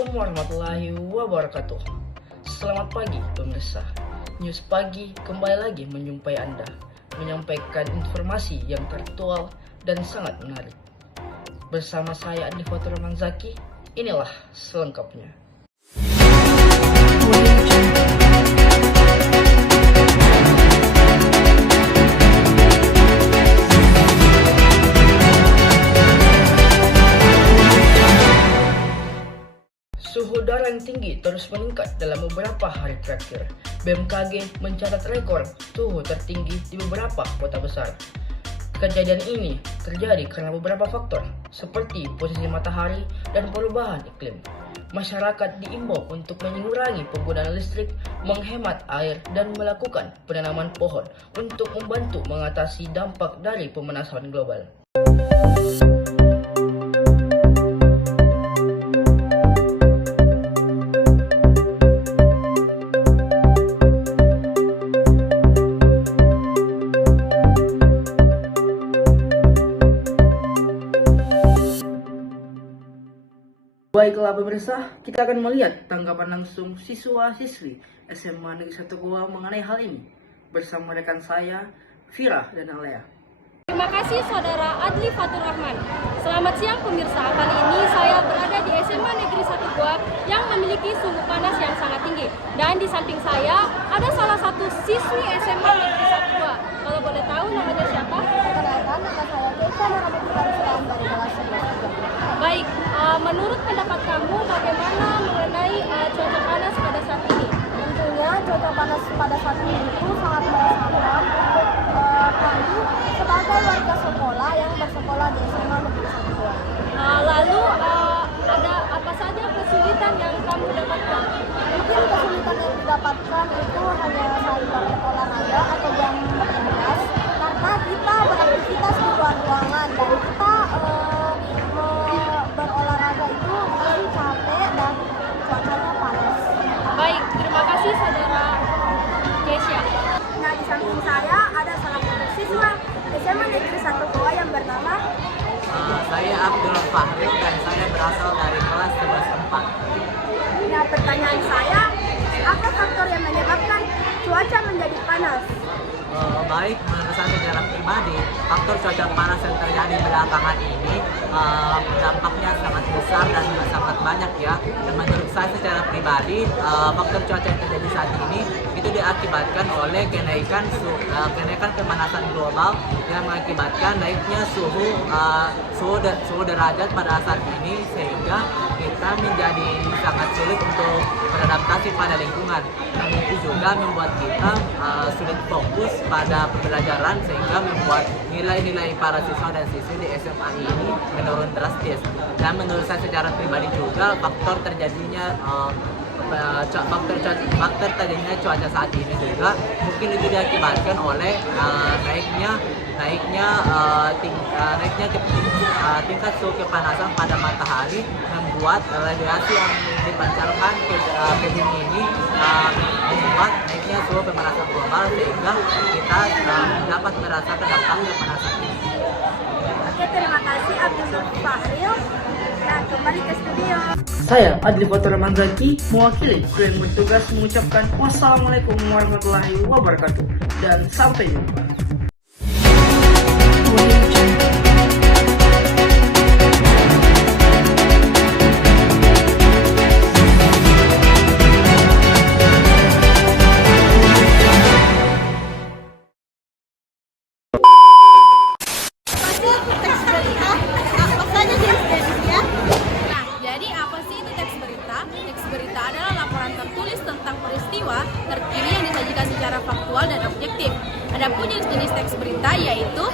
Assalamualaikum warahmatullahi wabarakatuh. Selamat pagi pemirsa. News Pagi kembali lagi menjumpai Anda, menyampaikan informasi yang teraktual dan sangat menarik. Bersama saya Adi Fatur Manzaki, inilah selengkapnya. Suhu udara yang tinggi terus meningkat dalam beberapa hari terakhir. BMKG mencatat rekor suhu tertinggi di beberapa kota besar. Kejadian ini terjadi karena beberapa faktor, seperti posisi matahari dan perubahan iklim. Masyarakat diimbau untuk mengurangi penggunaan listrik, menghemat air, dan melakukan penanaman pohon untuk membantu mengatasi dampak dari pemanasan global. Baiklah pemirsa, kita akan melihat tanggapan langsung siswa-siswi SMA Negeri 1 Goa mengenai hal ini bersama rekan saya, Vira dan Alea. Terima kasih Saudara Adli Fatur Rahman. Selamat siang pemirsa, kali ini saya berada di SMA Negeri 1 Goa yang memiliki suhu panas yang sangat tinggi. Dan di samping saya ada salah satu siswi SMA Negeri 1 Goa. Kalau boleh tahu namanya siapa? Perkenalkan, nama saya Keisha Nuramitika Islam dari kelas 11. Baik, menurut pendapat kamu bagaimana mengenai cuaca panas pada saat ini? Tentunya cuaca panas pada saat ini itu sangat menyesalkan untuk kami sebagai warga sekolah yang bersekolah di SMA Negeri 1 Goa. Lalu ada apa saja kesulitan yang kamu dapatkan? Mungkin kesulitan yang didapatkan itu hanya saat berolahraga atau jam kelas, karena kita beraktivitas di luar ruangan dan kita berolahraga itu masih capek dan cuacanya panas. Baik, terima kasih Saudara Keisha. Nah, di samping saya ada salah satu siswa SMA Negeri 1 Goa yang bernama Saya Abdul Fahril dan saya berasal dari kelas 11-4. Nah, pertanyaan saya, apa faktor yang menyebabkan cuaca menjadi panas? Baik, menurut saya secara pribadi, faktor cuaca panas yang terjadi belakangan ini dampaknya sangat besar dan sangat banyak ya. Dan menurut saya secara pribadi, faktor cuaca yang terjadi saat ini itu diakibatkan oleh kenaikan pemanasan global yang mengakibatkan naiknya suhu derajat pada saat ini, sehingga kita menjadi sangat sulit untuk beradaptasi pada lingkungan. Dan itu juga membuat kita sulit fokus pada pembelajaran, sehingga membuat nilai-nilai para siswa dan siswi di SMA ini menurun drastis. Dan menurut saya secara pribadi juga faktor terjadinya cuaca saat ini juga mungkin itu diakibatkan oleh naiknya tingkat suhu kepanasan pada matahari, membuat radiasi yang dipancarkan ke bumi ini membuat naiknya suhu pemanasan global, sehingga kita dapat merasakan dampaknya pemanasan ini. Oke, terima kasih Abdul Fahril. Nah, kembali ke studio. Saya Adli Fatur Manzaki mewakili kru yang bertugas mengucapkan wassalamualaikum warahmatullahi wabarakatuh dan sampai jumpa. Jadi apa sih itu teks berita? Teks berita adalah laporan tertulis tentang peristiwa terkini yang disajikan secara faktual dan objektif. Adapun jenis-jenis teks berita yaitu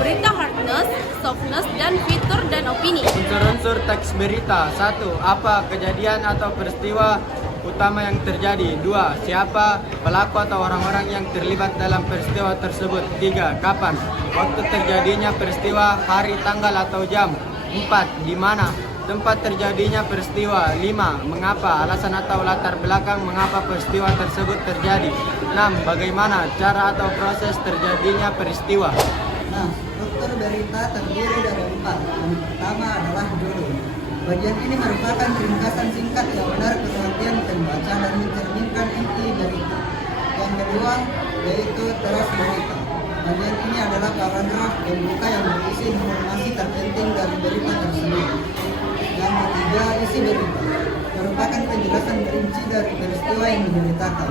berita hardness, softness, dan fitur dan opini. Unsur-unsur teks berita. 1. Apa kejadian atau peristiwa utama yang terjadi. 2. Siapa pelaku atau orang-orang yang terlibat dalam peristiwa tersebut. 3. Kapan waktu terjadinya peristiwa, hari, tanggal, atau jam. 4. Di mana tempat terjadinya peristiwa. 5. Mengapa, alasan atau latar belakang mengapa peristiwa tersebut terjadi. 6. Bagaimana cara atau proses terjadinya peristiwa. Nah, struktur berita terdiri dari 4. Yang pertama adalah judul. Bagian ini merupakan ringkasan singkat yang menarik perhatian pembaca dan mencerminkan inti berita. Yang kedua yaitu teras berita. Bagian ini adalah paragraf pembuka yang berisi informasi terpenting dari berita tersebut. Yang ketiga, isi berita merupakan penjelasan rinci dari peristiwa yang diberitakan.